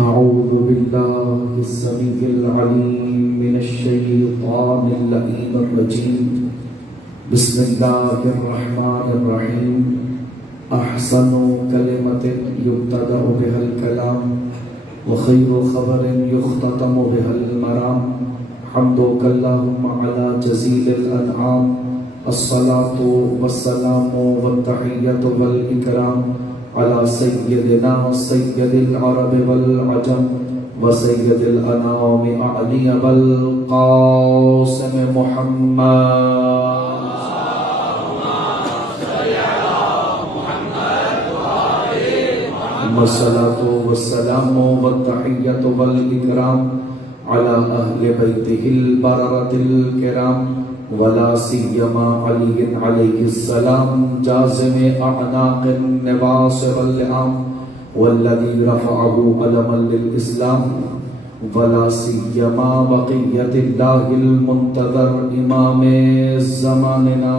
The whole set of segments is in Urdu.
أعوذ بالله السميع العليم من الشيطان اللعين الرجيم. بسم الله الرحمن الرحيم. أحسن كلمة يبتدأ بها الكلام وخير خبر يختتم بها المرام. حمدك اللهم على جزيل الأنعام. الصلاة والسلام والتحية والإكرام على سيدنا سيد العرب والعجم وسيد الأنام أعلي بالقاسم محمد. والصلاة والسلام والتحية والإكرام على أهل بيته البررة الكرام ولا سيما علي عليه السلام جازم أعناق النواصر اللئام والذي رفعه علما للإسلام ولا سيما بقية الله المنتظر إمام زماننا.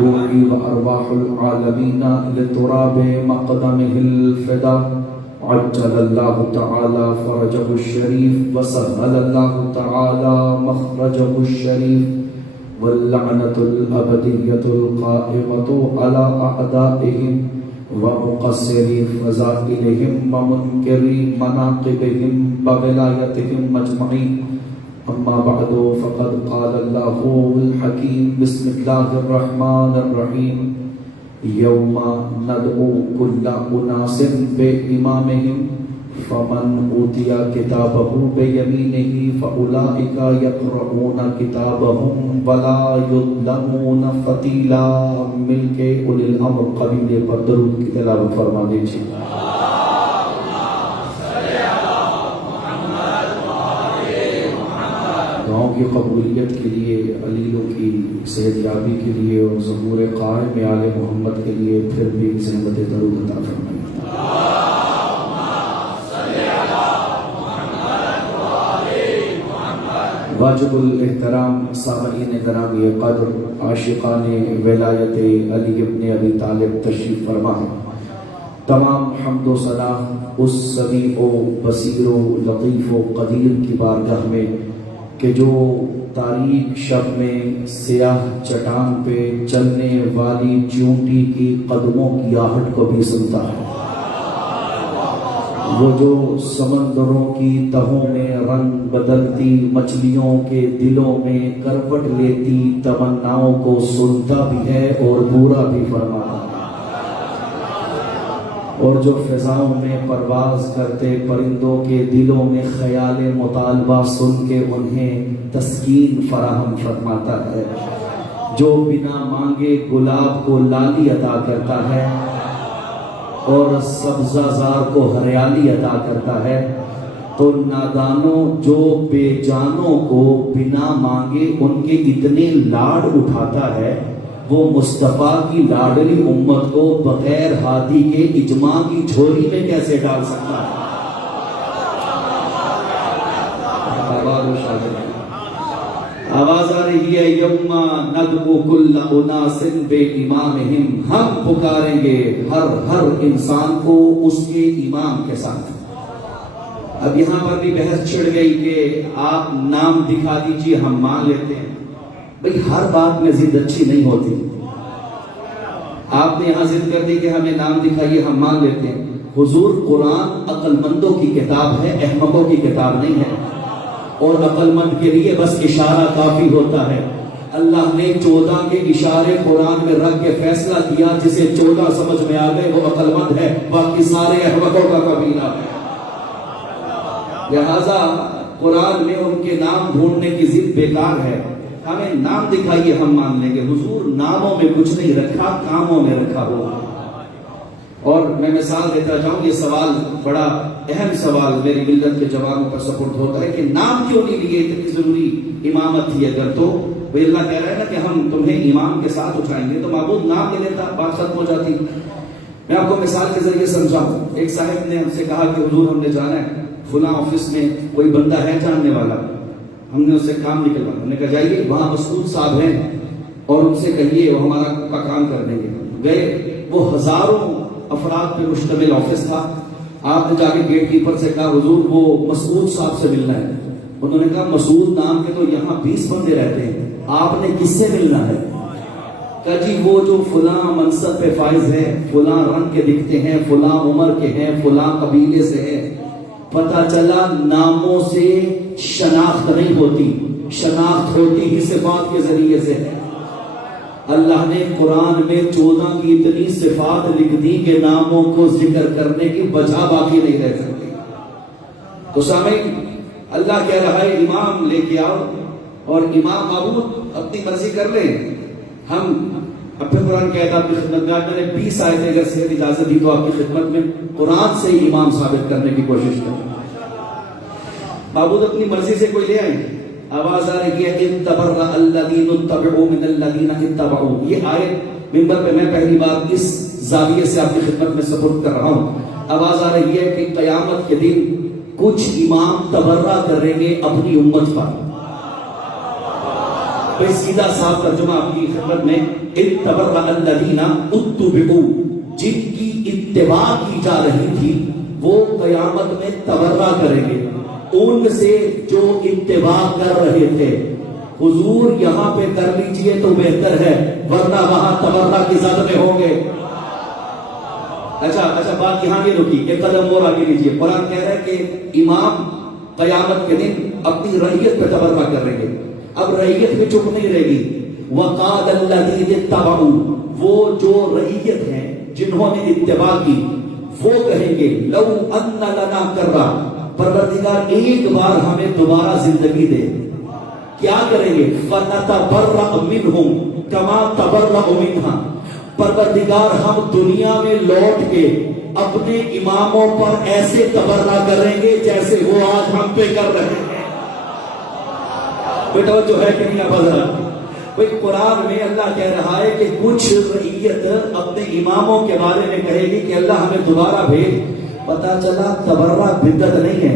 روحي وأرواح العالمين لتراب مقدمه الفدا. عجل الله تعالى فرجه الشريف وسهل الله تعالى مخرجه الشريف. واللعنة الأبدية القائمة على أعدائهم ومقصري فضائلهم ومنكري مناقبهم وولايتهم أجمعين. أما بعد فقد قال الله الحكيم. بسم الله الرحمن الرحيم. يوم ندعو كل أناس بإمامهم فمن أوتي كتابه بيمينه فأولئك يقرؤون كتابهم ولا يظلمون فتيلا. مل کے اولي الامر قبیلے پر درود کی تلاوت فرما دیجیے. دعاؤں کی قبولیت کے لیے، علیوں کی صحت یابی کے لیے اور ظہور قائم آل محمد کے لیے پھر بھی زحمت درود عطا فرمائیں. واجب الاحترام سامعین گرامی قدر، عاشقان ولایت علی ابن ابی طالب تشریف فرما ہے. تمام حمد و ثنا اس سمیع و بصیر و لطیف و قدیر کی بارگاہ میں کہ جو تاریک شب میں سیاہ چٹان پہ چلنے والی چونٹی کی قدموں کی آہٹ کو بھی سنتا ہے. وہ جو سمندروں کی تہوں میں رنگ بدلتی مچھلیوں کے دلوں میں کروٹ لیتی تمناؤں کو سنتا بھی ہے اور پورا بھی فرماتا ہے. اور جو فضاؤں میں پرواز کرتے پرندوں کے دلوں میں خیال مطالبہ سن کے انہیں تسکین فراہم فرماتا ہے. جو بنا مانگے گلاب کو لالی عطا کرتا ہے اور سبزہ زار کو ہریالی عطا کرتا ہے، تو نادانوں جو بے جانوں کو بنا مانگے ان کے اتنے لاڈ اٹھاتا ہے، وہ مصطفیٰ کی لاڈلی امت کو بغیر ہادی کے اجماع کی جھولی میں کیسے ڈال سکتا ہے؟ آواز آ رہی ہے. یوم ندعو کل اناس بامامہم. ہم پکاریں گے ہر انسان کو اس کے امام کے ساتھ. اب یہاں پر بھی بحث چھڑ گئی کہ آپ نام دکھا دیجئے ہم مان لیتے ہیں. بھئی ہر بات میں ضد اچھی نہیں ہوتی. آپ نے یہاں ضد کر دی کہ ہمیں نام دکھائیے ہم مان لیتے ہیں. حضور قرآن عقل مندوں کی کتاب ہے، احمقوں کی کتاب نہیں ہے. اور عقل مند کے لیے بس اشارہ کافی ہوتا ہے. اللہ نے 14 کے اشارے قرآن میں رکھ کے فیصلہ کیا، جسے 14 سمجھ میں آ گئے وہ عقل مند ہے، باقی سارے احمقوں کا قبیلہ ہے. لہذا قرآن میں ان کے نام ڈھونڈنے کی ضد بیکار ہے. ہمیں نام دکھائیے ہم مان لیں گے. حضور ناموں میں کچھ نہیں رکھا، کاموں میں رکھا ہوا. اور میں مثال دیتا جاؤں، یہ سوال بڑا اہم سوال میری ملت کے جوانوں پر سپرد ہوتا ہے کہ نام کیوں نہیں لیے؟ اتنی ضروری امامت تھی اگر تو اللہ کہہ رہا ہے نا کہ ہم تمہیں امام کے ساتھ اٹھائیں گے، تو معبود نام لے لیتا، بات ختم ہو جاتی. میں آپ کو مثال کے ذریعے سمجھاؤں. ایک صاحب نے ہم سے کہا کہ حضور ہم نے جانا ہے فلاں آفس میں، کوئی بندہ ہے جاننے والا، ہم نے اس سے کام نکلوایا. ہم نے کہا جائیے، وہاں مسعود صاحب ہیں اور ان سے کہیے وہ ہمارا کام کر دیں گے. گئے، وہ ہزاروں افراد پہ مشتمل آفس تھا. آپ نے جا کے گیٹ کیپر سے کہا حضور وہ مسعود صاحب سے ملنا ہے. انہوں نے کہا مسعود نام کے تو یہاں 20 بندے رہتے ہیں، آپ نے کس سے ملنا ہے؟ کہ جی وہ جو فلاں منصب پہ فائز ہے، فلاں رنگ کے دکھتے ہیں، فلاں عمر کے ہیں، فلاں قبیلے سے ہیں. پتہ چلا ناموں سے شناخت نہیں ہوتی، شناخت ہوتی ہی صفات کے ذریعے سے ہے. اللہ نے قرآن میں 14 کی اتنی صفات لکھ دی کہ ناموں کو ذکر کرنے کی وجہ باقی نہیں رہ سکتی. تو سامعین، اللہ کہہ رہا ہے امام لے کے آؤ، اور امام معبود اپنی مرضی کر لیں. ہم اپنے قرآن کہتا آپ کی خدمت میں، میں نے 20 آیتیں اگر سے اجازت دی تو آپ کی خدمت میں قرآن سے ہی امام ثابت کرنے کی کوشش کریں. معبود اپنی مرضی سے کوئی لے آئیں. آواز آ رہی ہے اتبرأ الذین اتبعوا من الذین اتبعوا. یہ آیت منبر پہ میں پہلی بار اس زاویے سے آپ کی خدمت میں سپرد کر رہا ہوں. آواز آ رہی ہے کہ قیامت کے دن کچھ امام تبرہ کریں گے اپنی امت پر. کوئی سیدھا صاف ترجمہ آپ کی خدمت میں، اتبرأ الذین اتبعوا، جن کی اتباع کی جا رہی تھی وہ قیامت میں تبرہ کریں گے ان سے جو اتباع کر رہے تھے. حضور یہاں پہ کر لیجئے تو بہتر ہے، ورنہ وہاں تبرہ کی زد میں ہوں گے. اچھا بات یہاں نہیں رکی، ایک قدم اور آگے لیجئے. قرآن کہہ رہا ہے کہ امام قیامت کے دن اپنی رعیت پہ تبرہ کریں گے. اب رعیت میں چپ نہیں رہے گی. وقال الذین اتبعوا، وہ جو رعیت ہیں جنہوں نے اتباع کی وہ کہیں گے لو ان لنا کرہ، پروردگار ایک بار ہمیں دوبارہ زندگی دے. کیا کریں گے؟ فَنَتَبَرَّأْ مِنْهُمْ كَمَا تَبَرَّأُوا مِنْهَا، پروردگار ہم دنیا میں لوٹ کے اپنے اماموں پر ایسے تبرہ کریں گے جیسے وہ آج ہم پہ کر رہے ہیں. بیٹا جو ہے کہ نہیں حضرت؟ کوئی قرآن میں اللہ کہہ رہا ہے کہ کچھ رعیت اپنے اماموں کے بارے میں کہے گی کہ اللہ ہمیں دوبارہ بھیج. پتا چلا تبرہ بدعت نہیں ہے،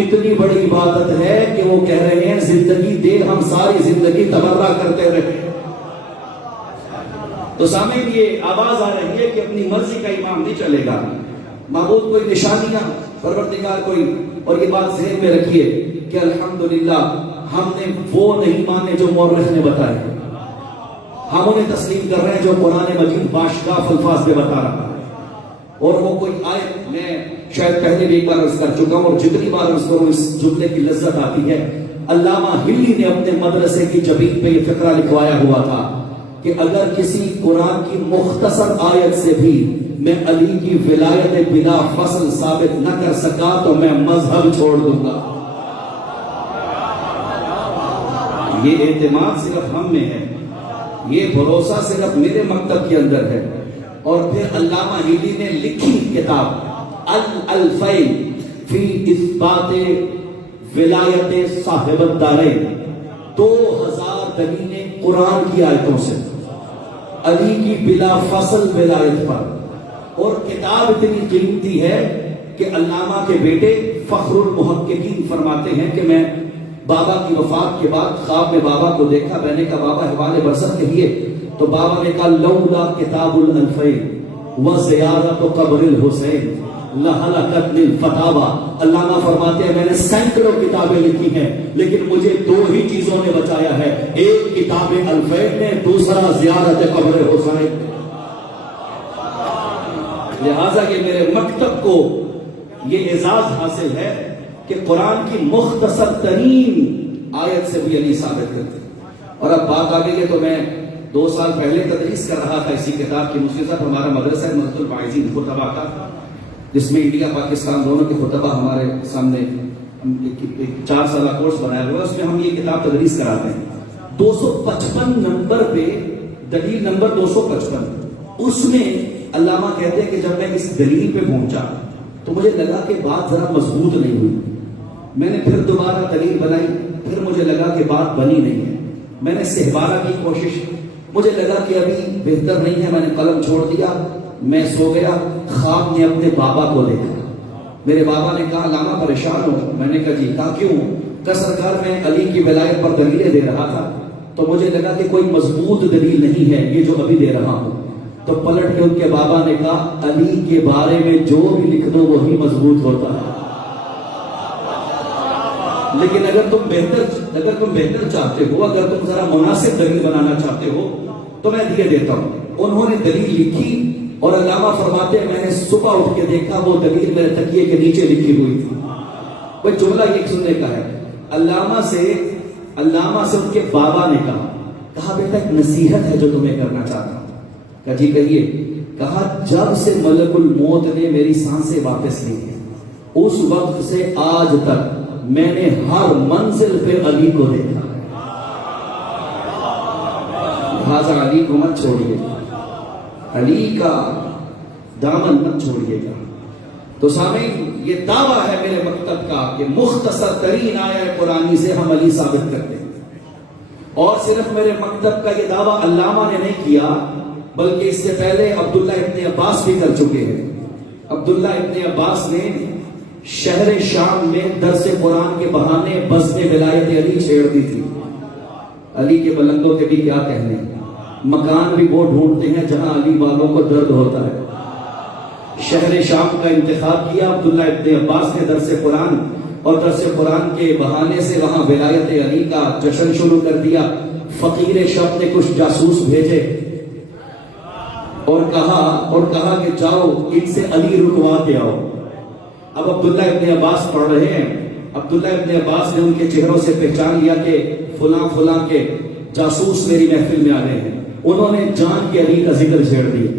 اتنی بڑی عبادت ہے کہ وہ کہہ رہے ہیں زندگی دے، ہم ساری زندگی تبرہ کرتے رہے. تو سامعین یہ آواز آ رہی ہے کہ اپنی مرضی کا امام نہیں چلے گا. معبود کوئی نشانیاں، پروردگار کوئی. اور یہ بات ذہن میں رکھیے کہ الحمدللہ ہم نے وہ نہیں مانے جو مورخ نے بتائے، ہم انہیں تسلیم کر رہے ہیں جو قرآن مجید باشگاف الفاظ میں بتا رہا ہے. اور وہ کوئی آیت، میں شاید پہلے بھی ایک بار عرض کر چکا ہوں اور جتنی بار عرض کروں اس جملے کی لذت آتی ہے. علامہ ہلی نے اپنے مدرسے کی جبین پہ یہ فقرہ لکھوایا ہوا تھا کہ اگر کسی قرآن کی مختصر آیت سے بھی میں علی کی ولایت بلا فصل ثابت نہ کر سکا تو میں مذہب چھوڑ دوں گا. یہ اعتماد صرف ہم میں ہے، یہ بھروسہ صرف میرے مکتب کے اندر ہے. اور پھر علامہ ہلی نے لکھی کتاب الالفین فی اثبات ولایت صاحب الدارین، 2000 دلیلیں قرآن کی آیتوں سے علی کی بلا فصل ولایت پر. اور کتاب اتنی قیمتی ہے کہ علامہ کے بیٹے فخر المحققین فرماتے ہیں کہ میں بابا کی وفات کے بعد خواب میں بابا کو دیکھا. میں نے کہا بابا حوالے برسط کہیے، تو بابا نے کہا لولا کتاب الالفین وزیارت قبر الحسین لہلکت الفتاوی. علامہ فرماتے ہیں میں نے سینکڑوں کتابیں لکھی ہیں لیکن مجھے 2 ہی چیزوں نے بچایا ہے، ایک کتاب الفین نے، دوسرا زیارت قبر حسین. لہذا کہ میرے مکتب کو یہ اعزاز حاصل ہے کہ قرآن کی مختصر ترین آیت سے بھی علی ثابت کرتے. اور اب بات آ گئی ہے تو میں 2 سال پہلے تدریس کر رہا تھا اسی کتاب کی. مجھ کے ساتھ ہمارا مدرسہ مدرسۃ الواعظین خطبہ کا، جس میں انڈیا پاکستان دونوں کے خطبہ ہمارے سامنے ایک 4 سالہ کورس بنایا ہوا ہے. اس میں ہم یہ کتاب تدریس کراتے ہیں. 255 نمبر پہ دلیل نمبر 255، اس میں علامہ کہتے ہیں کہ جب میں اس دلیل پہ پہنچا تو مجھے لگا کہ بات ذرا مضبوط نہیں ہوئی. میں نے پھر دوبارہ دلیل بنائی، پھر مجھے لگا کہ بات بنی نہیں ہے. میں نے سہبارہ کی کوشش، مجھے لگا کہ ابھی بہتر نہیں ہے. میں نے قلم چھوڑ دیا، میں سو گیا. خواب نے اپنے بابا کو دیکھا. میرے بابا نے کہا علامہ پریشان ہو. میں نے کہا جی. کہا کیوں؟ کہ سرکار میں علی کی ولایت پر دلیلیں دے رہا تھا تو مجھے لگا کہ کوئی مضبوط دلیل نہیں ہے یہ جو ابھی دے رہا ہوں، تو پلٹ کے ان کے بابا نے کہا علی کے بارے میں جو بھی لکھ دو وہی مضبوط ہوتا ہے، لیکن اگر تم بہتر چاہتے ہو، اگر تم ذرا مناسب دلیل بنانا چاہتے ہو تو میں دیے دیتا ہوں۔ انہوں نے دلیل لکھی اور علامہ فرماتے ہیں میں نے صبح اٹھ کے دیکھا وہ دلیل میرے تکیے کے نیچے لکھی ہوئی تھی۔ وہ جملہ یہ سننے کا ہے، علامہ سے ان کے بابا نے کہا بیٹا ایک نصیحت ہے جو تمہیں کرنا چاہتا ہوں۔ کہا جی کہیے۔ کہا جب سے ملک الموت نے میری سانسیں واپس لی ہیں اس وقت سے آج تک میں نے ہر منزل پہ علی کو دیکھا، لہٰذا علی کو مت چھوڑیے، علی کا دامن مت چھوڑیے گا۔ تو سامعین یہ دعویٰ ہے میرے مکتب کا کہ مختصر ترین آیہ قرآنی سے ہم علی ثابت کرتے ہیں، اور صرف میرے مکتب کا یہ دعویٰ علامہ نے نہیں کیا بلکہ اس سے پہلے عبداللہ ابن عباس بھی کر چکے ہیں۔ عبداللہ ابن عباس نے شہر شام میں درس قرآن کے بہانے بزم ولایت علی چھیڑ دی تھی۔ علی کے بلندوں کے بھی کیا کہنے، مکان بھی وہ ڈھونڈتے ہیں جہاں علی والوں کو درد ہوتا ہے۔ شہر شام کا انتخاب کیا عبداللہ ابن عباس نے درس قرآن، اور درس قرآن کے بہانے سے وہاں ولایت علی کا جشن شروع کر دیا۔ فقیر شب نے کچھ جاسوس بھیجے اور کہا کہ جاؤ ان سے علی رکوا کے آؤ۔ اب عبداللہ ابن عباس پڑھ رہے ہیں، عبداللہ ابن عباس نے ان کے چہروں سے پہچان لیا کہ فلاں کے جاسوس میری محفل میں آ رہے ہیں۔ انہوں نے جان کے علی کا ذکر چھیڑ دیا،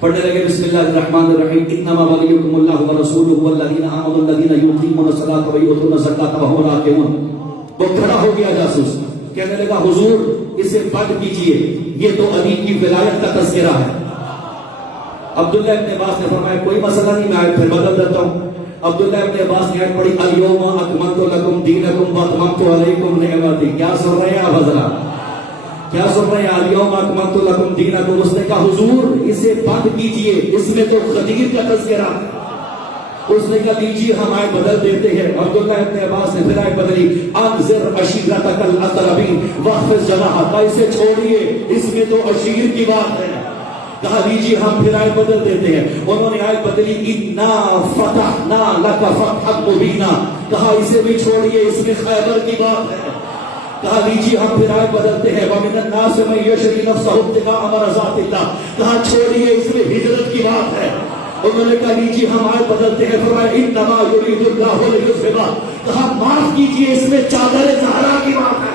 پڑھنے لگے بسم اللہ الرحمن الرحیم انما ولیکم اللہ ورسولہ والذین آمنوا الذین یقیمون الصلاۃ ویؤتون الزکاۃ وهم راکعون۔ وہ کھڑا ہو گیا جاسوس، کہنے لگا حضور اسے پڑھ کیجئے، یہ تو علی کی ولایت کا تذکرہ ہے۔ عبداللہ ابن عباس نے فرمایا کوئی مسئلہ نہیں، میں آیت پھر بدل دیتا ہوں۔ عبداللہ ابن عباس نے آیت پڑھی الیوم اکملت لکم دینکم واتممت علیکم نعمتی۔ کیا سن رہے ہیں آپ حضرات؟ کیا سن رہے ہیں؟ الیوم اکملت لکم دینکم۔ اس نے کہا حضور اسے بند کیجئے، اس میں تو غدیر کا تذکرہ۔ اس نے کہا لیجیے ہم آیت بدل دیتے ہیں۔ عبداللہ ابن عباس نے پھر آیت بدلی انذر عشیرتک الاقربین واخفض جناحک۔ اسے چھوڑیے، اس میں تو عشیر کی بات ہے۔ کہا لیجیے ہم پھر آیت بدل دیتے ہیں۔ انہوں نے آیت بدلی انا فتحنا لک فتحا مبینا۔ کہا اسے بھی چھوڑیے، اس میں خیبر کی بات ہے۔ کہا لیجیے ہم پھر آیت بدلتے ہیں وَمِنَ النَّاسِ مَن يَشْرِي نَفْسَهُ ابْتِغَاءَ مَرْضَاتِ اللَّهِ۔ کہا چھوڑیے، اس میں ہجرت کی بات ہے۔ انہوں نے کہا لیجیے ہم آیت بدلتے ہیں، فرمایا انما یرید اللہ لیذھب۔ کہا معاف کیجیے، اس میں چادر زہرا کی بات ہے۔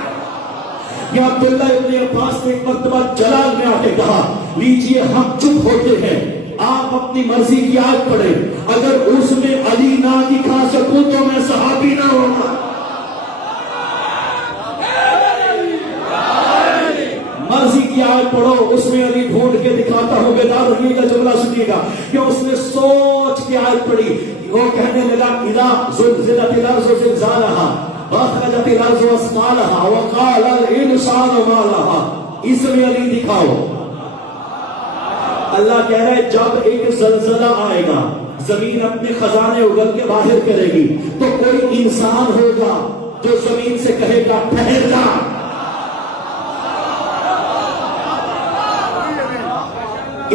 یا عبداللہ ابن عباس نے ایک مرتبہ جلال میں آ کے کہا لیجیے ہم چپ ہوتے ہیں، آپ اپنی مرضی کی آیت پڑھیں، اگر اس میں علی نہ دکھا سکوں تو میں صحابی نہ ہوگا۔ مرضی کی آیت پڑھو، اس میں علی ڈھونڈ کے دکھاتا ہوں۔ بیدار رہیے گا، جملہ سنیے گا کہ اس نے سوچ کے آیت پڑھی۔ وہ کہنے لگا اذا زلزلت الارض زلزالها واخرجت الارض اثقالها وقال الانسان ما لها۔ اس میں علی دکھاؤ۔ اللہ کہہ رہا ہے جب ایک زلزلہ آئے گا، زمین اپنے خزانے اگل کے باہر کرے گی، تو کوئی انسان ہوگا جو زمین سے کہے گا ٹھہر جا۔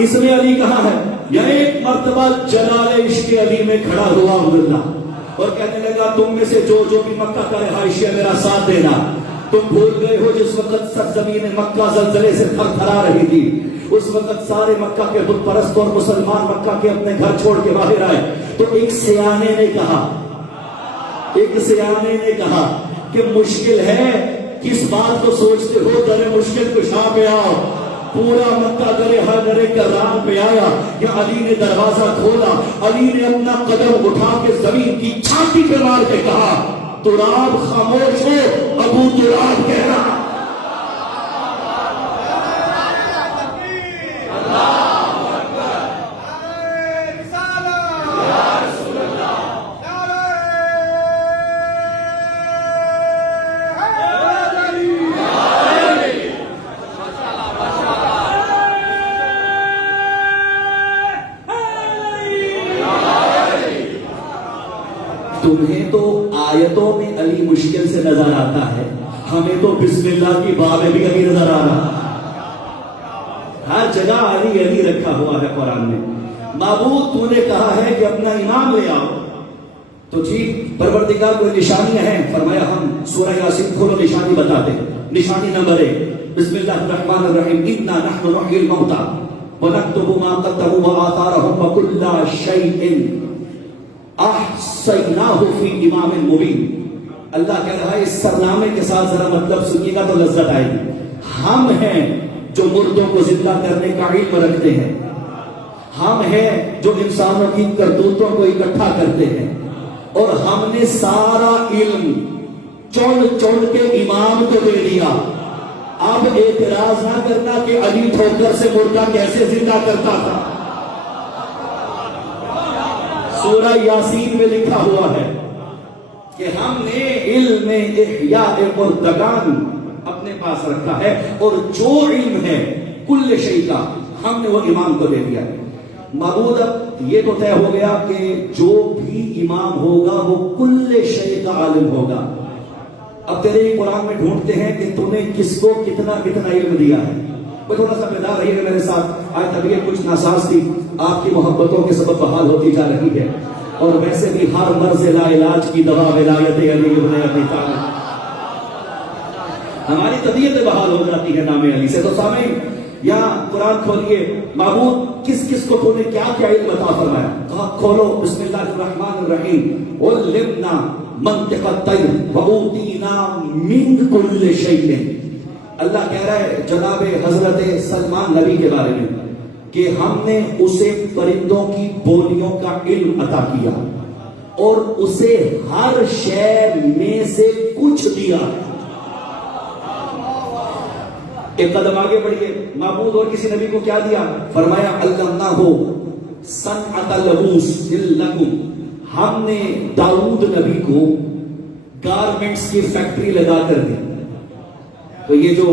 اس میں علی کہاں ہے؟ یا ایک مرتبہ جلال عشق علی میں کھڑا ہوا عبداللہ اور کہنے لگا تم میں سے جو بھی مکہ کا رہائشی ہے میرا ساتھ دینا۔ تم بھول گئے ہو جس وقت سرزمین مکہ زلزلے سے تھر تھرا رہی تھی، اس وقت سارے مکہ کے بت پرست اور مسلمان مکہ کے اپنے گھر چھوڑ کے باہر آئے، تو ایک سیانے نے کہا کہ مشکل ہے، کس بات کو سوچتے ہو، در مشکل کشا پہ آؤ۔ پورا مکہ درے ہر درے کران پہ آیا کہ علی نے دروازہ کھولا، علی نے اپنا قدم اٹھا کے زمین کی چھاتی پہ مار کے کہا تراب خاموش ہو، ابو تراب کہہ رہا۔ تمہیں تو آیتوں میں علی مشکل سے نظر آتا ہے، ہمیں تو بسم اللہ کی باب بھی ابھی نظر آ رہا. ہر جگہ علی علی رکھا ہوا ہے قرآن میں. معبود تو نے کہا ہے کہ اپنا امام لے آؤ تو ٹھیک پروردگار کوئی نشانیاں ہیں. فرمایا ہم سورہ یاسین کھولو نشانی بتاتے. نشانی نمبر 1 بسم اللہ الرحمن الرحیم انا نحن نحیی الموتى ونكتب ما قدموا وآثارهم وكل شيء احصیناہ فی امام مبین. اللہ کہہ رہا ہے اس سرنامے کے ساتھ ذرا مطلب سنیے گا تو لذت آئے گی. ہم ہیں جو مردوں کو زندہ کرنے کا علم رکھتے ہیں. ہم ہیں جو انسانوں کی کرتوتوں کو اکٹھا کرتے ہیں. اور ہم نے سارا علم چون چون کے امام کو دے دیا. اب اعتراض نہ کرنا کہ علی ٹھوکر سے مردہ کیسے زندہ کرتا تھا. سورہ یاسین میں لکھا ہوا ہے کہ ہم نے علم احیاء مردگان اپنے پاس رکھا ہے اور جو علم ہے کل شیء کا ہم نے وہ امام کو دے دیا. معبود اب یہ تو طے ہو گیا کہ جو بھی امام ہوگا وہ کل شیء کا عالم ہوگا. اب تیرے ہی قرآن میں ڈھونڈتے ہیں کہ تم نے کس کو کتنا کتنا علم دیا ہے. وہ تھوڑا سا بیدار رہی ہے میرے ساتھ. آج طبیعت کچھ ناساز تھی, آپ کی محبتوں کے سبب بحال ہوتی جا رہی ہے. اور ویسے بھی ہر مرض لا علاج کی دوا ولایت علی ابن ابی طالب. ہماری طبیعت بحال ہو جاتی ہے نام علی سے. تو سامعین یہاں قرآن کھولیے. معبود کس کس کو تو نے کیا کیا علم عطا فرمایا. کہا کھولو بسم اللہ الرحمن الرحیم علمنا منطق الطیر وأوتینا من کل شیء. اللہ کہہ رہا ہے جناب حضرت سلمان نبی کے بارے میں کہ ہم نے اسے پرندوں کی بولیوں کا علم عطا کیا اور اسے ہر شے میں سے کچھ دیا. ایک قدم آگے بڑھیے. معبود اور کسی نبی کو کیا دیا؟ فرمایا علمناہ صنعۃ لبوس لکم. ہم نے داؤد نبی کو گارمنٹس کی فیکٹری لگا کر دی. تو یہ جو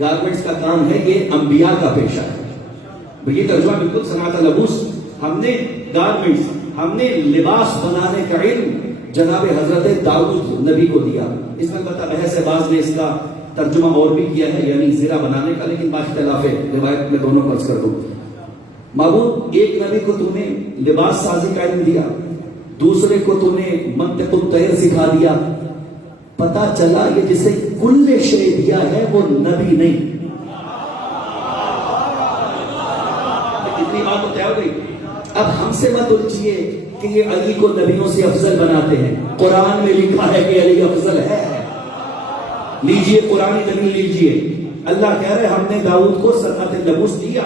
گارمنٹس کا کام ہے یہ انبیاء کا پیشہ ہے. یہ ترجمہ بالکل صنعت لبوس. ہم نے گارمنٹس, ہم نے لباس بنانے کا علم جناب حضرت داؤد نبی کو دیا. اس میں البتہ بحث باز نے اس کا ترجمہ اور بھی کیا ہے یعنی زرہ بنانے کا, لیکن باختلاف روایت میں دونوں کو عرض کر دوں. معبود ایک نبی کو تو نے لباس سازی کا علم دیا, دوسرے کو تو نے منطق الطیر سکھا دیا. پتا چلا یہ جسے کل شے دیا ہے وہ نبی نہیں. اتنی بات تو طے ہو گئی. اب ہم سے مت الجھیے کہ یہ علی کو نبیوں سے افضل بناتے ہیں. قرآن میں لکھا ہے کہ علی افضل ہے. لیجئے قرآنی دلیل لیجئے. اللہ کہہ رہے ہم نے داؤد کو صنعت لبوس دیا,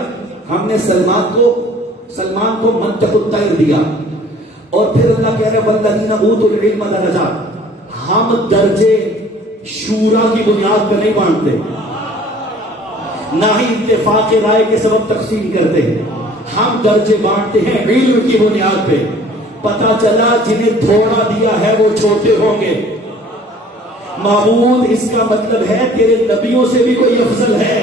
ہم نے سلمان کو منطق الطیر دیا. اور پھر اللہ کہہ رہے والذین اوتوا العلم درجات. ہم درجے شورا کی بنیاد پر نہیں بانٹتے, نہ ہی اتفاق رائے کے سبب تقسیم کرتے ہیں. ہم درجے بانٹتے ہیں علم کی بنیاد پہ. پتا چلا جنہیں تھوڑا دیا ہے وہ چھوٹے ہوں گے. معبود اس کا مطلب ہے تیرے نبیوں سے بھی کوئی افضل ہے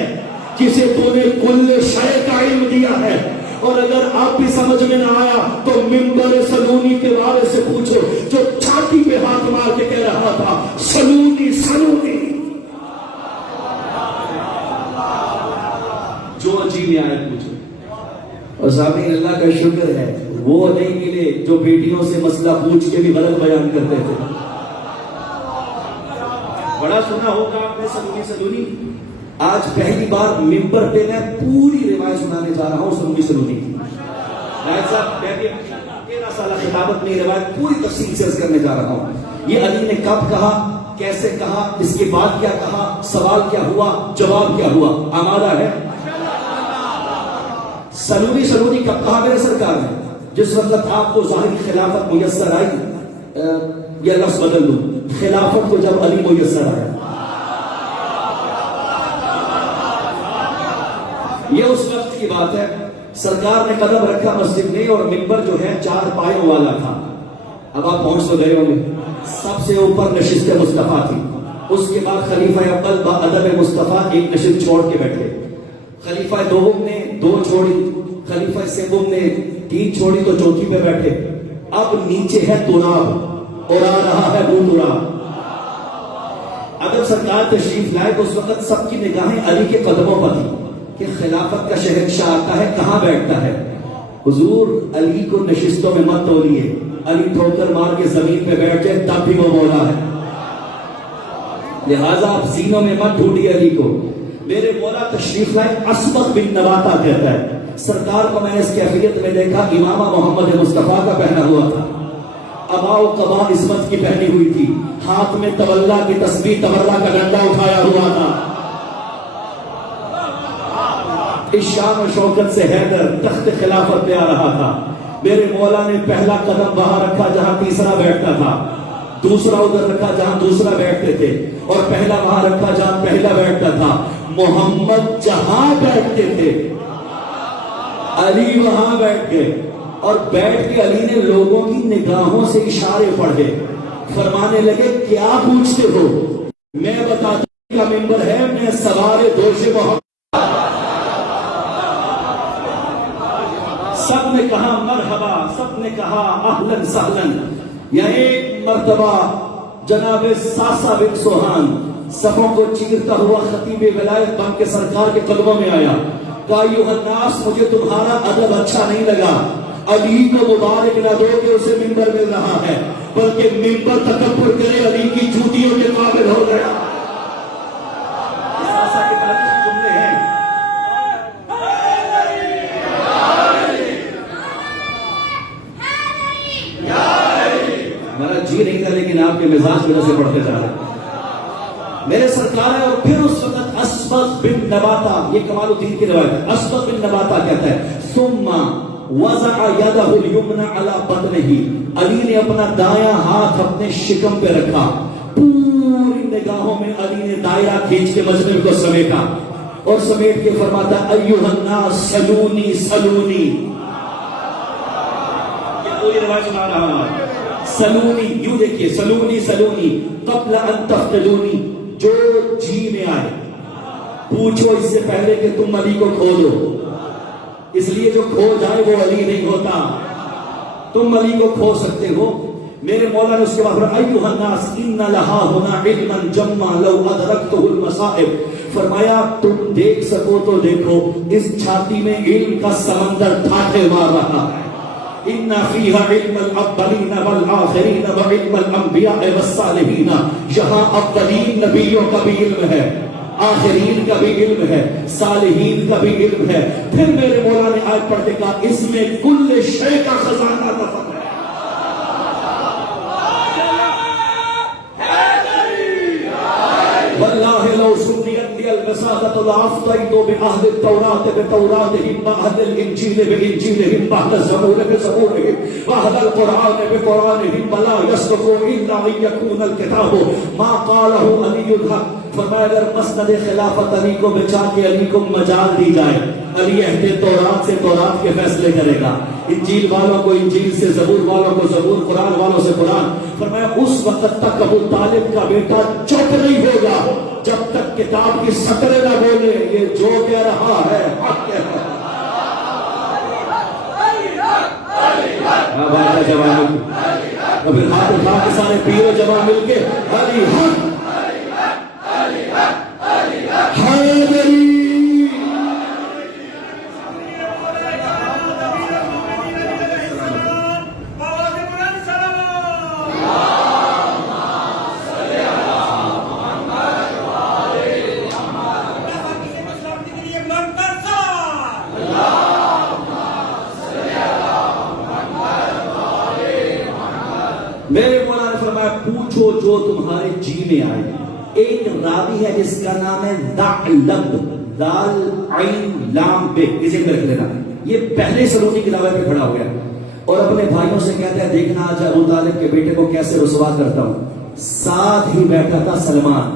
جسے تو نے کل شے کا علم دیا ہے. اور اگر آپ بھی سمجھ میں نہ آیا تو منبر سلونی کے بارے سے پوچھو جو چھاتی پہ ہاتھ مار کے کہہ رہا تھا سلونی سلونی. جو جی میں آئے پوچھو. اور سامعین اللہ کا شکر ہے وہ نہیں ملے جو بیٹیوں سے مسئلہ پوچھ کے بھی غلط بیان کرتے تھے. بڑا سنا ہوگا آپ نے سلونی سلونی. آج پہلی بار ممبر پہ میں پوری روایت سنانے جا رہا ہوں سلونی سلونی کی. راج صاحب 13 سالہ خطابت میں یہ روایت پوری تفصیل سے عرض کرنے جا رہا ہوں. یہ علی نے کب کہا, کیسے کہا, اس کے بعد کیا کہا, سوال کیا ہوا, جواب کیا ہوا. آمادہ ہے؟ سلونی سلونی کب کہا میرے سرکار نے؟ جس وقت آپ کو ظاہری خلافت میسر آئی. یہ لفظ بدل دوں, خلافت کو جب علی میسر آیا. یہ اس وقت کی بات ہے. سرکار نے قدم رکھا مسجد میں اور منبر جو ہے 4 پایوں والا تھا. اب آپ پہنچ تو گئے ہوں گے. سب سے اوپر نشست مصطفیٰ تھی. اس کے بعد خلیفہ اول با ادب مصطفیٰ ایک نشست چھوڑ کے بیٹھے. خلیفہ دوم نے 2 چھوڑی, خلیفہ سوم نے 3 چھوڑی تو چوتھی پہ بیٹھے. اب نیچے ہے تراب اور آ رہا ہے بو تراب. اب جب سرکار تشریف لائے تو اس وقت سب کی نگاہیں علی کے قدموں پر تھی کہ خلافت کا شہنشاہ آتا ہے، کہاں بیٹھتا ہے؟ حضور علی کو نشستوں میں مت تولیے، علی ٹھوکر مار کے زمین پہ بیٹھ جائے تب بھی وہ مولا ہے، لہذا آپ سینوں میں مت ڈھونڈیے علی کو۔ میرے مولا تشریف لائے، اسبغ بن نباتہ کہتا ہے، سرکار کو میں نے اس کیفیت میں دیکھا، امامہ محمد مصطفیٰ کا پہنا ہوا تھا، ابا و قبا عصمت کی پہنی ہوئی تھی، ہاتھ میں تولا کی تسبیح تبرہ کا ڈنڈا اٹھایا ہوا تھا، اس شان و شوکت سے حیدر تخت خلافت پہ آ رہا تھا۔ میرے مولا نے پہلا قدم وہاں رکھا جہاں تیسرا بیٹھتا تھا، دوسرا ادھر رکھا جہاں دوسرا بیٹھتے تھے، اور پہلا وہاں رکھا جہاں پہلا بیٹھتا تھا۔ محمد جہاں بیٹھتے تھے علی وہاں بیٹھ گئے، اور بیٹھ کے علی نے لوگوں کی نگاہوں سے اشارے پڑھے، فرمانے لگے کیا پوچھتے ہو؟ میں بتاتا ہوں کا ممبر ہے، میں سوار دوش محمد۔ سب نے کہا مرحبا، سب نے کہا اہلن سہلن۔ یا ایک مرتبہ جناب ساسا بن سوہان صفوں کو چیرتا ہوا خطیب ولایت بن کے سرکار کے قدموں میں آیا، کہا ایھا الناس، مجھے تمہارا ادب اچھا نہیں لگا، علی کو مبارک نہ دو کہ اسے ممبر مل رہا ہے، بلکہ ممبر تکبر کرے علی کی جوتیوں کے قابل ہو گیا۔ ساسا کے بعد جملے ہیں، میرا جی نہیں تھا لیکن آپ کے مزاج میں سے پڑھتے جا رہے میرے سرکار ہے۔ اور پھر اس وقت اسبغ بن نباتہ، یہ کمال الدین کی روایت ہے، اسبغ بن نباتہ کہتا ہے ثم وضع یدہ الیمنی علی بطنہ، علی نے اپنا دایاں ہاتھ اپنے شکم پہ رکھا، پوری نگاہوں میں علی نے دائرہ کھینچ کے مجمع کو سمیٹا، اور سمیٹ کے فرماتا ایھا الناس سلونی سلونی، یہ پوری روایت سنا رہا ہوں، سلونی، یوں دیکھیے، سلونی سلونی قبل ان تفتدونی، جو جی میں آئے پوچھو اس سے پہلے کہ تم علی کو کھو دو، اس لیے جو کھو جائے وہ علی نہیں ہوتا، تم علی کو کھو سکتے ہو۔ میرے مولا نے اس کے بعد ایھا الناس ان لہا ہنا علما جما لو ادرکتہ المصائب، فرمایا تم دیکھ سکو تو دیکھو، اس چھاتی میں علم کا سمندر ٹھاٹھے مار رہا ہے، ان فیہا علم الاولین والآخرین وعلم الانبیاء والصالحین، یہاں اولین نبیوں کا بھی علم ہے، آخرین کا بھی علم ہے، صالحین کا بھی علم ہے۔ پھر میرے مولا نے آیت پڑھ کے کہا اس میں کل شے کا خزانہ دفن ہے۔ واللہ لو سنیت لی البساطۃ لافضیت بعہد التوراۃ بتوراتہم وعہد الانجیل بانجیلہم وعہد الزبور بزبورہم وعہد القرآن بقرآنہم ولا یصدق الا ان یکون الکتاب ما قالہ علی الحق۔ فرمایا اگر مسند خلافت علی کو بچا کے علی کو مجال دی جائے، علی اہل تورات سے تورات کے فیصلے کرے گا، انجیل والوں کو انجیل سے، زبور والوں کو زبور، قرآن والوں سے قرآن۔ فرمایا اس وقت تک ابو طالب کا بیٹا چپ نہیں ہوگا جب تک کتاب کی سطریں نہ بولے یہ جو کہہ رہا ہے حق کہہ رہا ہے۔ جوان پھر ہاتھ اٹھا کے سارے پیر و جوان مل کے علی حق حیدری۔ میرے مولا نے فرمایا پوچھو جو تمہارے جی میں آئے۔ ایک راوی ہے جس کا نام ہے ثعلب، دال عین لام بے، اسے رکھ لینا، یہ پہلے سلونی کی دعوے پہ کھڑا ہو گیا اور اپنے بھائیوں سے کہتا ہے دیکھنا آج ابو طالب کے بیٹے کو کیسے رسوا کرتا ہوں۔ ساتھ ہی بیٹھا تھا سلمان،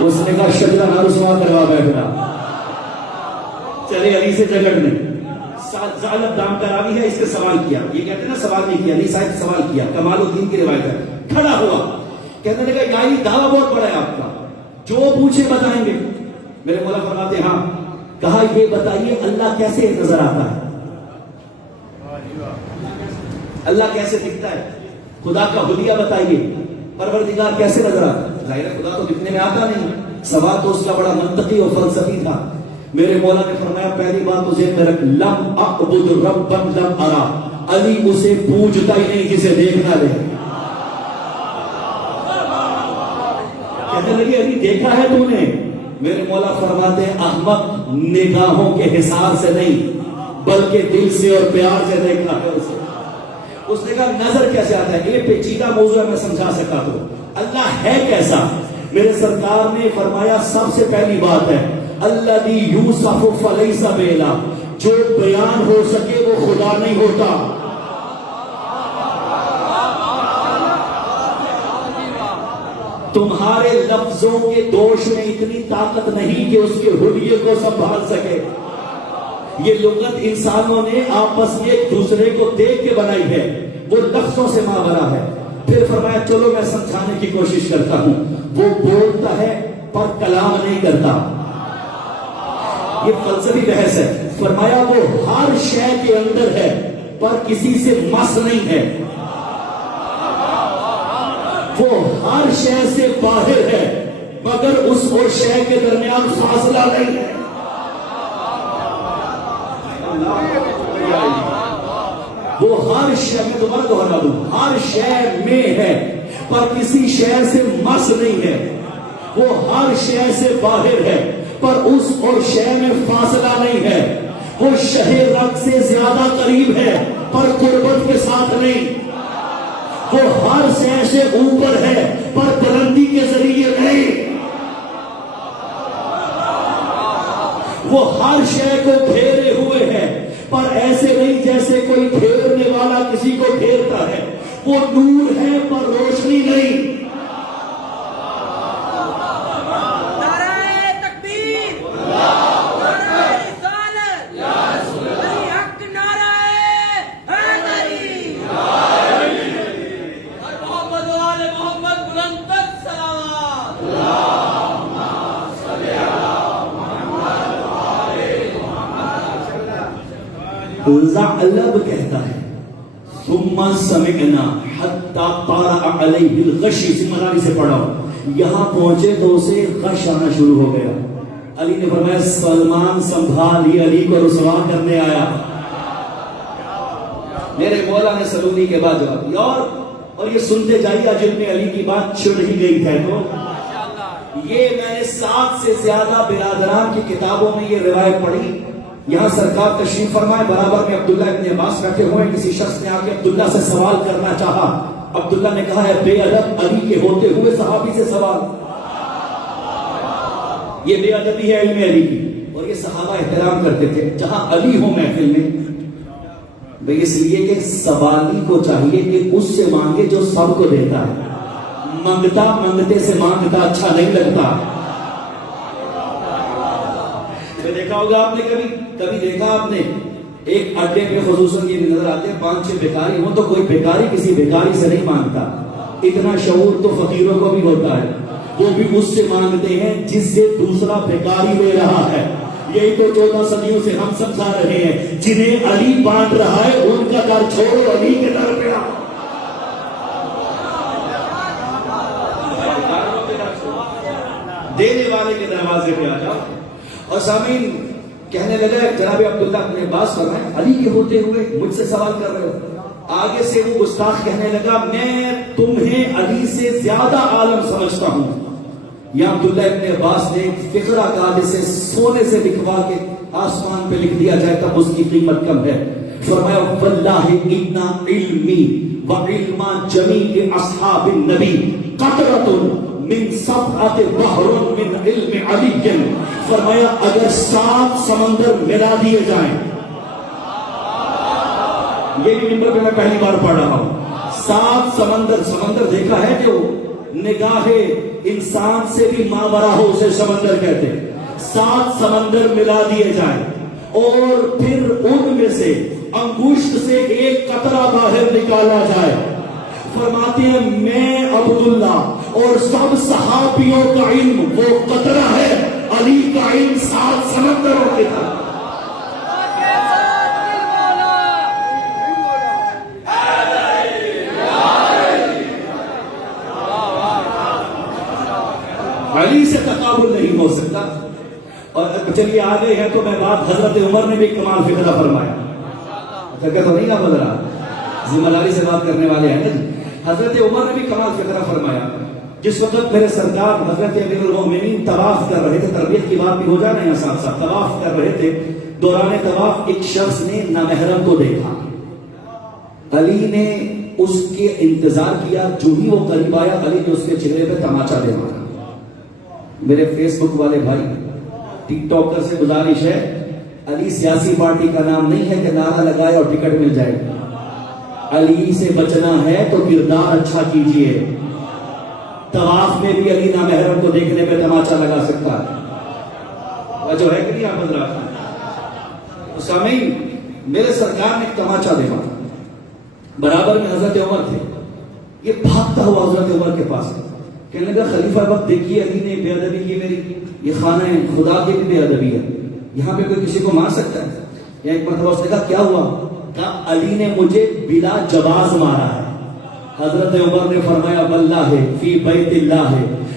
اس نے کہا شجرہ نہ رسوا کروا بیٹھنا، چلے علی سے جھگڑنے۔ ثعلب دام کا راوی ہے، اس سے سوال کیا، یہ کہتے ہیں نا سوال نہیں کیا، علی صاحب سوال کیا، کمال الدین کی روایت ہے، کھڑا ہوا کہنے لگا یا علی دعویٰ بہت بڑا ہے آپ کا، جو پوچھے بتائیں گے۔ میرے مولا فرماتے ہیں ہاں، کہا یہ بتائیے اللہ کیسے نظر آتا ہے، اللہ کیسے دکھتا ہے، خدا کا حلیہ بتائیے، پروردگار کیسے نظر آتا ہے۔ ظاہر ہے خدا تو دکھنے میں آتا نہیں، سوال تو اس کا بڑا منطقی اور فلسفی تھا. میرے مولا نے فرمایا پہلی بات تو ذہن میں رکھ، لم اعبد ربا لم ارا، علی اسے پوجتا ہی نہیں جسے دیکھنا لے. کہنے لگے علی دیکھا ہے تو نے؟ میرے مولا فرماتے ہیں احمق، نگاہوں کے حساب سے نہیں بلکہ دل سے اور پیار سے دیکھنا ہے اسے. اس نے کہا نظر کیسے آتا ہے؟ یہ پیچیدہ موضوع ہے، میں سمجھا سکتا تو. اللہ ہے کیسا؟ میرے سرکار نے فرمایا سب سے پہلی بات ہے الذی یوصف فلیس بإلہ، جو بیان ہو سکے وہ خدا نہیں ہوتا. تمہارے لفظوں کے دوش میں اتنی طاقت نہیں کہ اس کے حلیے کو سنبھال سکے. یہ لغت انسانوں نے آپس میں ایک دوسرے کو دیکھ کے بنائی ہے، وہ لفظوں سے ماورا ہے. پھر فرمایا چلو میں سمجھانے کی کوشش کرتا ہوں، وہ بولتا ہے پر کلام نہیں کرتا. یہ فلسفی بحث ہے. فرمایا وہ ہر شے کے اندر ہے پر کسی سے مس نہیں ہے، وہ ہر شے سے باہر ہے مگر اس اور شے کے درمیان فاصلہ نہیں ہے. وہ ہر شے میں، دوبارہ دوہرا دوں، ہر شے میں ہے پر کسی شے سے مس نہیں ہے، وہ ہر شے سے باہر ہے پر اس اور شے میں فاصلہ نہیں ہے، وہ شہ رگ سے زیادہ قریب ہے پر قربت کے ساتھ نہیں، وہ ہر شے سے اوپر ہے پر بلندی کے ذریعے نہیں، وہ ہر شے کو گھیرے ہوئے ہے پر ایسے نہیں جیسے کوئی گھیرنے والا کسی کو گھیرتا ہے، وہ نور ہے پر روشنی نہیں. ثعلب کہتا ہے ثم سمعنا حتی طارع علیہ الغشی، سمرانی سے پڑھا، یہاں پہنچے تو اسے غش آنا شروع ہو گیا. علی نے فرمایا سلمان سنبھال، یہ علی کو رسوا کرنے آیا. میرے مولا نے سلونی کے بعد جواب دیا اور یہ سنتے جائیے اجل میں علی کی بات چھڑ ہی گئی ہے. تو یہ میں نے 7 سے زیادہ برادران کی کتابوں میں یہ روایت پڑھی. یہاں سرکار تشریف فرمائے، برابر میں عبداللہ ابن عباس بیٹھے ہوئے. کسی شخص نے آ کے عبداللہ سے سوال کرنا چاہا. عبداللہ نے کہا ہے بے ادب علی کے ہوتے ہوئے صحابی سے سوال، یہ بے ادبی ہے علم علی کی. اور یہ صحابہ احترام کرتے تھے جہاں علی ہو محفل میں. بھئی اس لیے کہ سوالی کو چاہیے کہ اس سے مانگے جو سب کو دیتا ہے. منگتا منگتے سے مانگتا اچھا نہیں لگتا. دیکھا ہوگا آپ نے کبھی دیکھا آپ نے ایک اڈے پہ خصوصاً یہ نظر آتے ہیں 5-6 بیکاری ہوں تو کوئی بیکاری کسی بیکاری سے نہیں مانگتا. اتنا شعور تو فقیروں کو بھی ہوتا ہے، وہ بھی اس سے مانگتے ہیں جس سے دوسرا بیکاری لے رہا ہے. یہی تو 14 صدیوں سے ہم سمجھا رہے ہیں، جنہیں علی بانٹ رہا ہے ان کا در چھوڑو، علی کے در پہ آؤ. دینے والے کے دروازے پہ آ جاؤ. اور سامعین کہنے لگا جناب عبداللہ اپنے عباس فرمائے علی کے ہوتے ہوئے مجھ سے سوال کر رہے ہو. آگے سے وہ گستاخ کہنے لگا میں تمہیں علی سے زیادہ عالم سمجھتا ہوں. یا عبداللہ ابن عباس نے ایک فقرہ کہا جسے سونے سے لکھوا کے آسمان پہ لکھ دیا جائے تب اس کی قیمت کم ہے. فرمایا واللہ ان علمی وعلم جمیع اصحاب النبی قطرۃ من سبعۃ بحر من علم علی. فرمایا اگر 7 سمندر ملا دیے جائیں، یہ بھی نمبر پہ میں پہلی بار پڑھ رہا ہوں. 7 سمندر دیکھا ہے جو نگاہ انسان سے بھی ماورا ہو اسے سمندر کہتے ہیں. 7 سمندر ملا دیے جائیں اور پھر ان میں سے انگشت سے ایک قطرہ باہر نکالا جائے. فرماتے ہیں میں عبداللہ اور سب صحابیوں کا علم وہ قطرہ ہے، علی کا علم 7 سمندروں کے تھا. اور چلیے آگے ہے تو میں بات حضرت عمر نے بھی کمال فکرہ فرمایا. تو نہیں آپ بدلا ذمہ داری سے بات کرنے والے ہیں. حضرت عمر نے بھی کمال فکرہ فرمایا. جس وقت میرے سرکار حضرت امیر المومنین طواف کر رہے تھے، تربیت کی بات بھی ہو جانا ہے ساتھ ساتھ، طواف کر رہے تھے، دوران طواف ایک شخص نے نامحرم کو دیکھا. علی نے اس کے انتظار کیا، جو ہی وہ قریب آیا علی نے اس کے چہرے پہ تماچا دے مارا. میرے فیس بک والے بھائی، ٹک ٹاکر سے گزارش ہے، علی سیاسی پارٹی کا نام نہیں ہے کہ نعرہ لگائے اور ٹکٹ مل جائے. علی سے بچنا ہے تو کردار اچھا کیجئے. طواف میں بھی علی نامحرم کو دیکھنے پہ تماچا لگا سکتا ہے، جو ہے کہ نہیں آپ حضرات. سامعین، میرے سرکار نے ایک تماچا دے مارا. برابر میں حضرت عمر تھے. یہ بھاگتا ہوا حضرت عمر کے پاس کہنے لگا خلیفہ وقت دیکھیے علی نے بے ادبی کی میری، یہ خانہ خدا کی بھی بے ادبی ہے، یہاں پہ کوئی کسی کو مار سکتا ہے؟ یا ایک مرتبہ اس نے کہا کیا ہوا؟ کہا علی نے مجھے بلا جواز مارا ہے. حضرت عمر نے فرمایا واللہ فی بیت اللہ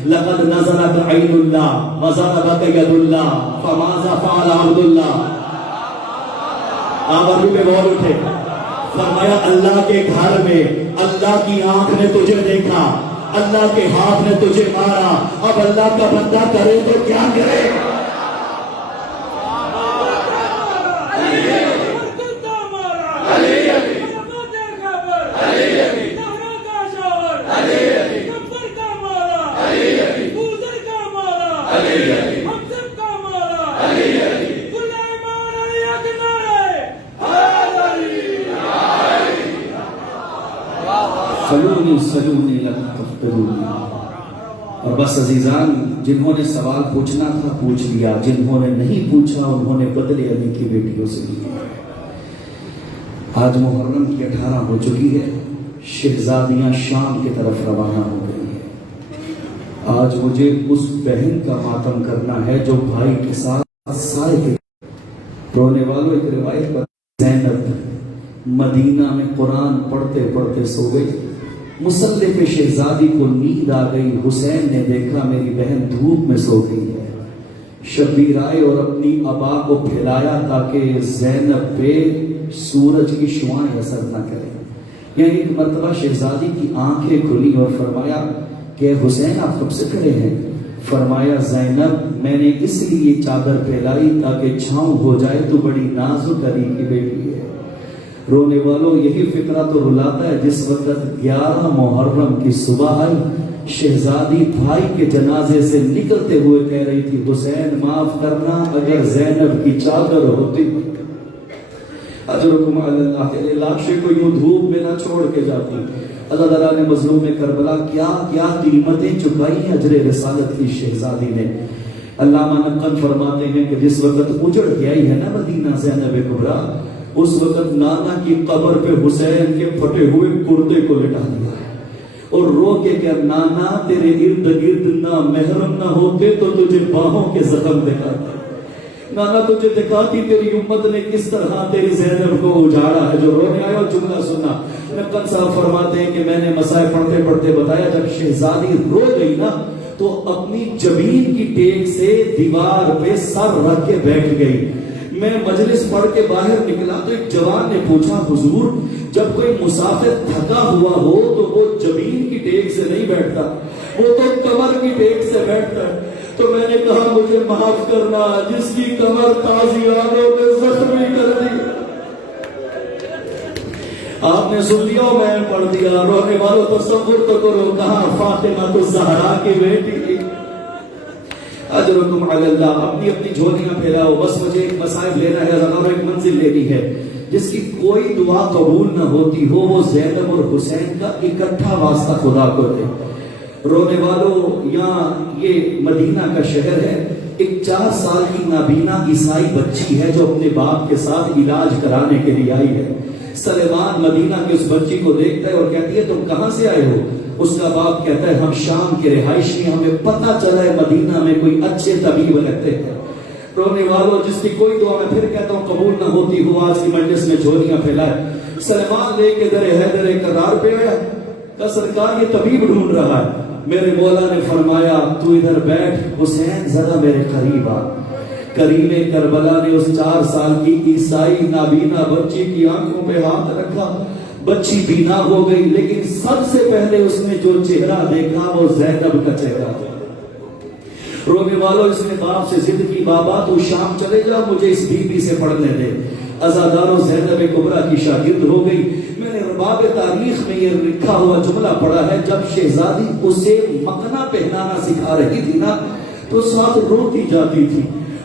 لقد نظرک عین اللہ وضربک ید اللہ فماذا فعل عبد اللہ. آپ ابھی پہ بول اٹھے، فرمایا اللہ کے گھر میں اللہ کی آنکھ نے تجھے دیکھا، اللہ کے ہاتھ نے تجھے مارا، اب اللہ کا بندہ کرے تو کیا کرے؟ سلونی اور بس عزیزان، جنہوں نے سوال پوچھنا تھا پوچھ لیا، جنہوں نے نہیں پوچھا انہوں نے بدلے علی کی بیٹیوں سے لیے. آج محرم کی 18 ہو چکی ہے، شہزادیاں شام کی طرف روانہ ہو گئی ہیں. آج مجھے اس بہن کا ماتم کرنا ہے جو بھائی کے ساتھ سائے کے رونے والوں. ایک روایت پر زینب مدینہ میں قرآن پڑھتے پڑھتے سو گئی. مصلی پہ شہزادی کو نیند آ گئی. حسین نے دیکھا میری بہن دھوپ میں سو گئی ہے. شبیر آئے اور اپنی ابا کو پھیلایا تاکہ زینب پہ سورج کی شعاعیں اثر نہ کریں. یعنی ایک مرتبہ شہزادی کی آنکھیں کھلی اور فرمایا کہ حسین آپ کب سے کھڑے ہیں؟ فرمایا زینب میں نے اس لیے چادر پھیلائی تاکہ چھاؤں ہو جائے، تو بڑی نازک علی کی بیٹی ہے. رونے والوں، یہی فکرہ تو رلاتا ہے. جس وقت 11 محرم کی صبح آئی، شہزادی بھائی کے جنازے سے نکلتے ہوئے کہہ رہی تھی حسین معاف کرنا، اگر زینب کی چادر ہوتی. اجرکم علی اللہ، تیرے لاشے کو یوں دھوپ میں نہ چھوڑ کے جاتی. اللہ تعالیٰ نے مظلوم کربلا کیا کیا قیمتیں چکائی ہیں اجر رسالت کی شہزادی نے. علامہ نقل فرماتے ہیں کہ جس وقت اجڑ گیا ہی ہے نا مدینہ زینب کبریٰ، اس وقت نانا کی قبر پہ حسین کے پھٹے ہوئے کردے کو لٹا دیا ہے اور رو کے کہ نانا تیرے ارد گرد نہ محرم نہ ہوتے تو تجھے باہوں کے زخم دکھاتے، نانا تجھے دکھاتی تیری امت نے کس طرح تیری زینب کو اجاڑا ہے. جو رونے آئے اور جملہ سنا. نقل صاحب فرماتے ہیں کہ میں نے مسائل پڑھتے پڑھتے بتایا جب شہزادی رو گئی نا تو اپنی جبین کی ٹیک سے دیوار پہ سر رکھ کے بیٹھ گئی. میں مجلس پڑھ کے باہر نکلا تو ایک جوان نے پوچھا حضور جب کوئی مسافر تھکا ہوا ہو تو وہ جبین کی ٹیک سے نہیں بیٹھتا، وہ تو کمر کی ٹیک سے بیٹھتا ہے. تو میں نے کہا مجھے معاف کرنا جس کی کمر تازیانوں نے زخمی کر دی. آپ نے سن لیا میں پڑھ دیا. رونے والوں تصور تو کرو کہاں فاطمہ تو زہرا کی بیٹی. اجرکم علی اللہ. اپنی اپنی جھولیاں پھیلاؤ. بس مجھے ایک مسائل لینا ہے اور ایک منزل لینی ہے. جس کی کوئی دعا قبول نہ ہوتی ہو وہ زینب اور حسین کا اکٹھا واسطہ خدا کو دے. رونے والوں، یہاں یہ مدینہ کا شہر ہے. ایک 4 سال کی نابینا عیسائی بچی ہے جو اپنے باپ کے ساتھ علاج کرانے کے لیے آئی ہے. سلیمان مدینہ کی اس بچی کو دیکھتا ہے اور کہتی ہے تم کہاں سے آئے ہو؟ اس کا باپ کہتا ہے ہم شام کے رہائشی، ہمیں پتہ چلا ہے مدینہ میں کوئی اچھے طبیب رہتے ہیں. رونے والوں، جس کی کوئی دعا میں پھر کہتا ہوں قبول نہ ہوتی ہو آج کی مجلس میں جھولیاں پھیلائے. سلیمان لے کے در حیدر کرار پہ آیا کہ سرکار یہ طبیب ڈھونڈ رہا ہے. میرے مولا نے فرمایا تو ادھر بیٹھ، حسین ذرا میرے قریب آ. کریم کربلا نے اس 4 سال کی عیسائی نابینا بچی کی آنکھوں پہ ہاتھ رکھا، بچی بینا ہو گئی، لیکن سب سے پہلے اس نے جو چہرہ دیکھا وہ زینب کا چہرہ تھا۔ رونے والوں، اس نے باپ سے ضد کی، بابا تو شام چلے جا، مجھے اس بی بی سے پڑھنے دے۔ عزاداروں، زینب کبریٰ کی شاگرد ہو گئی۔ میں نے باب تاریخ میں یہ لکھا ہوا جملہ پڑھا ہے، جب شہزادی اسے مکنا پہنانا سکھا رہی تھی نا تو ساتھ روتی جاتی تھی،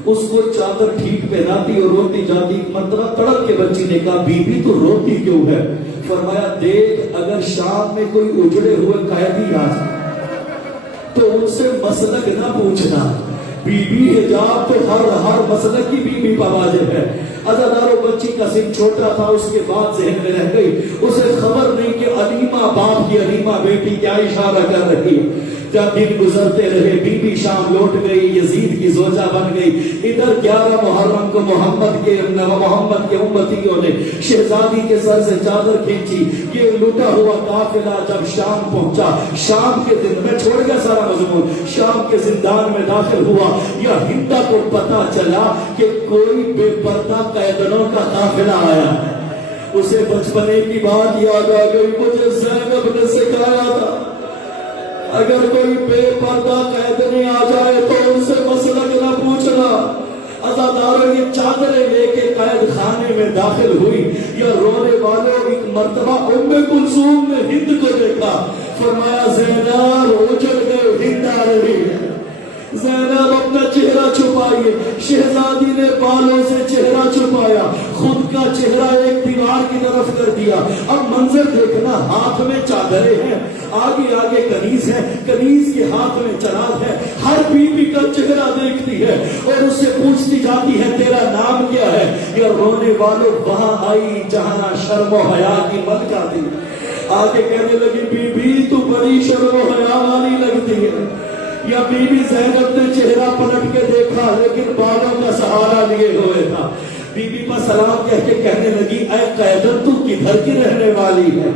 اس کو چادر ٹھیک پہناتی اور روتی جاتی۔ ایک مرتبہ تڑپ کے بچی نے کہا، بی بی تو روتی کیوں ہے؟ فرمایا، دیکھ اگر شام میں کوئی اجڑے ہوئے قیدی آ جائے تو ان سے مسلک نہ پوچھنا، بی بی حجاب تو ہر مسلک کی بی بی پر واجب ہے۔ عزاداروں، بچی کا سن چھوٹا تھا، اس کے بعد ذہن میں رہ گئی، اسے خبر نہیں کہ علیمہ باپ کی علیمہ بیٹی کیا اشارہ کر رہی ہے۔ جب دن گزرتے رہے، بی بی شام لوٹ گئی، یزید کی زوجہ بن گئی۔ ادھر 11 محرم کو محمد کے امتیوں نے شہزادی کے سر سے چادر کھینچی۔ یہ لٹا ہوا قافلہ جب شام پہنچا، شام کے دن میں چھوڑ گیا سارا مضمون، شام کے زندان میں داخل ہوا، یا ہندا کو پتا چلا کہ کوئی بے پردہ قیدنوں کا قافلہ آیا ہے۔ اسے بچپنے کی بات یاد آ گئی، مجھے زینب نے سکھایا تھا اگر کوئی بے پردہ قیدی آ جائے تو ان سے مسلک نہ پوچھنا۔ عزاداروں، یہ چادریں لے کے قید خانے میں داخل ہوئی۔ یا رونے والوں، ایک مرتبہ ام کلثوم نے ہند کو دیکھا، فرمایا، زینب اجڑ گئے، ہند آ رہی ہے۔ زینب اپنا چہرہ چھپائیے۔ شہزادی نے بالوں سے چہرہ چھپایا، خود کا چہرہ ایک دیوار کی طرف کر دیا۔ اب منظر دیکھنا، ہاتھ میں چادریں ہیں، آگے آگے کنیز ہے، کنیز کے ہاتھ میں چراغ ہے۔ ہر بیوی کا چہرہ دیکھتی ہے اور اس سے پوچھتی جاتی ہے، تیرا نام کیا ہے؟ یا رونے والوں، وہاں آئی جہاں شرم و حیا کی ملکہ تھی، آگے کہنے لگی، بی بی تو بڑی شرم و حیا والی لگتی ہے۔ یا بی بی زینب نے چہرہ پلٹ کے دیکھا، لیکن بالوں کا سہارا لیے ہوئے تھا۔ بی بی پر سلام کہہ کے کہنے لگی، اے قیدر، تو کدھر کی رہنے والی ہے؟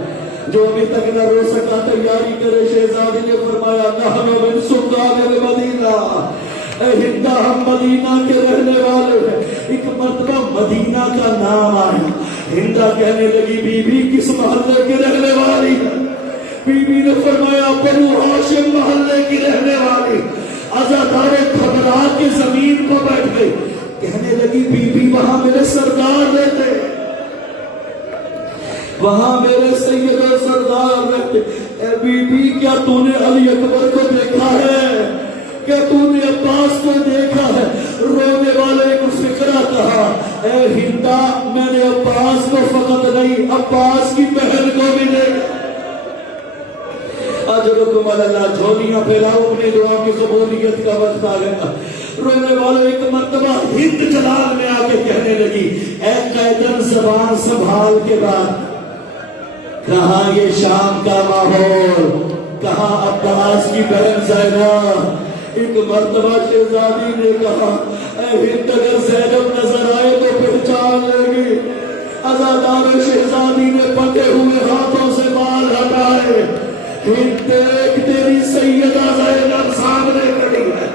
جو ابھی تک نہ رو سکا تیاری کرے۔ شہزادی نے فرمایا، نحن من سکان المدینہ، اے ہندا، ہم مدینہ کے رہنے والے ہیں۔ ایک مرتبہ مدینہ کا نام آیا، ہندا کہنے لگی، بی بی کس محلے کے رہنے والی ہے؟ بی بی نے فرمایا، بنو ہاشم محلے کی رہنے والی۔ عزادارے گھبرا کے زمین کو بیٹھ گئی، کہنے لگی، بی بی وہاں میرے سردار رہتے، وہاں میرے سید و سردار رہتے۔ اے بی بی، کیا تو نے علی اکبر کو دیکھا ہے؟ کیا تو نے عباس کو دیکھا ہے؟ رونے والے کو فکرہ کہا، اے ہندا، میں نے عباس کو فقط نہیں، عباس کی بہن کو بھی دیکھا۔ اجرکم اللہ، جھولیاں پھیلاؤ، اپنی دعا کی قبولیت کا وقت آ گیا۔ رونے والے ایک مرتبہ ہند جلال میں آ کے کہنے لگی، اے قیدر، زبان سنبھال کے بعد، کہاں یہ شام کا ماحول، کہاں عباس کی بہن زینب؟ ایک مرتبہ شہزادی نے کہا، اے ہند، اگر زینب نظر آئے تو پہچان لے گی۔ عزادار شہزادی نے پکے ہوئے ہاتھوں سے بال ہٹائے، ہند دیکھ، تیری سیدہ زینب سامنے کھڑی ہے۔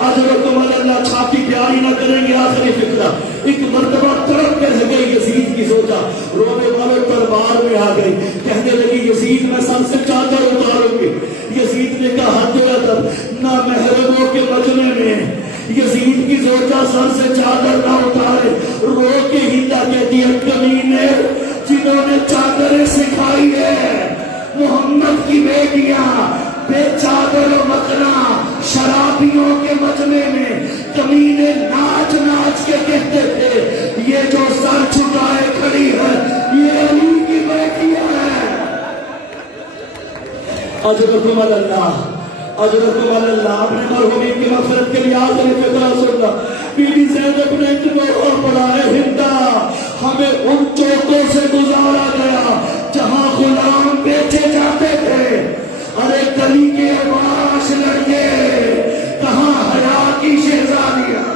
اجرکم اللہ، چھاتی پیاری نہ کریں گے۔ آخری فکرہ، ایک مرتبہ تڑپ کے رہ گئی یزید کی زوجہ، رونے والے دربار میں آ گئی، کہنے لگی، یزید، میں سر سے چادر اتاروں گی۔ یزید نے کہا، حد ادب، نامحرموں کے مجمع میں یزید کی زوجہ سر سے چادر نہ اتارے۔ رو کے ہندا کہتی ہے، کمینے، جنہوں نے چادریں سکھائی ہے محمد کی بیٹیاں بے چادر و مکنا شرابیوں کے مجمع میں کمینے ناچ ناچ کے کہتے تھے، یہ جو سر چھٹائے کھڑی ہے یہ علی کی بیٹیاں ہیں۔ اجرکم اللہ، اجرکم اللہ۔ اپنے مرحومین کی مغفرت کے لیے آخری فکرہ سننا۔ بی بی زینب نے اور پڑھا، ہے ہندا، ہمیں ان چوکوں سے گزارا گیا جہاں غلام بیچے جاتے تھے، ارے گلی کے معاش لڑکے، کہاں حیا کی شہزادیاں۔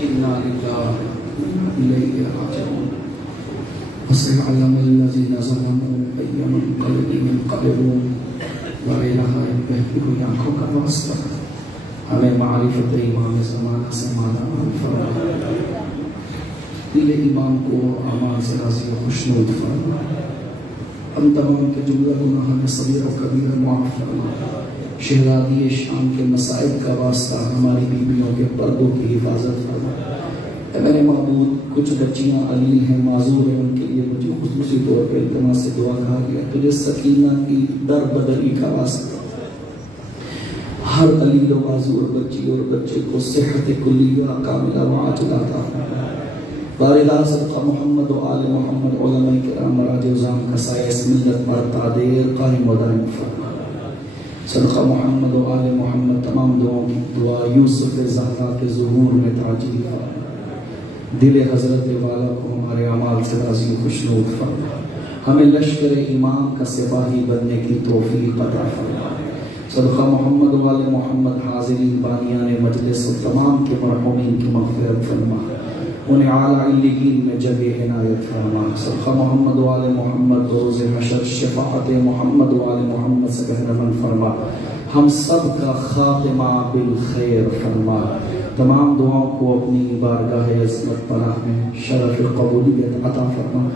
انا للہ الیہ راجعون۔ سيعلم الذين ظلموا أي منقلب ينقلبون لا إله إلا هو آنکھوں کا واسطہ ہمیں معرفت امام زمانہ سے مالا فرما، دل امام کو اعمال سے راضی و خوشنود فرما، ہم تمام کے جملہ گناہ میں صغیر و کبیر معاف فرما، شہزادی شام کے مسائل کا واسطہ ہماری بیویوں کے پردوں کی حفاظت فرما۔ اے میرے معبود، کچھ بچیاں علیل ہیں، معذور ہیں، ان کے لیے مجھے خصوصی طور پر التماس سے دعا کہا گیا، تجھے سکینہ کی در بدری کا واسطہ ہر علیل و معذور بچی اور بچے کو صحت کلیہ کاملہ و عاجلہ عطا فرما۔ بارگاہ صدقہ محمد و آل محمد علماء کرام مراج عظام کا سایہ اس ملت پر تادیر قائم و دائم فرما۔ صدقہ محمد و آل محمد تمام دعاؤں کی دعا یوسف زہرا کے ظہور میں تعجیل فرما، دل حضرت والا کو ہمارے اعمال سے راضی و خوشنود فرما، ہمیں لشکر امام کا سپاہی بننے کی توفیق عطا فرما۔ صدقہ محمد و آل محمد حاضرین بانیان مجلس و تمام کے مرحومین کی مغفرت فرما، انہیں اعلیٰ علیین میں جگہ عنایت فرما۔ صدقہ محمد و آل محمد روز حشر شفاعت محمد و آل محمد سے بہرمند فرما، ہم سب کا خاتمہ بالخیر فرما، تمام دعاؤں کو اپنی بارگاہ عظمت پناہ میں شرف قبولیت عطا فرما۔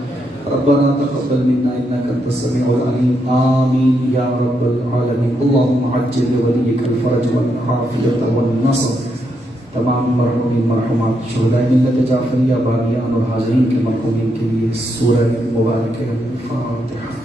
ربنا تقبل منا انك انت السميع العليم آمين يا رب العالمين۔ اللهم عجل لوليك الفرج والعافية والنصر۔ تمام مرحومین مرحومات شہدائے ملت جعفریہ بانیان اور حاضرین کے مرحومین کے لیے سورہ مبارکہ الفاتحہ۔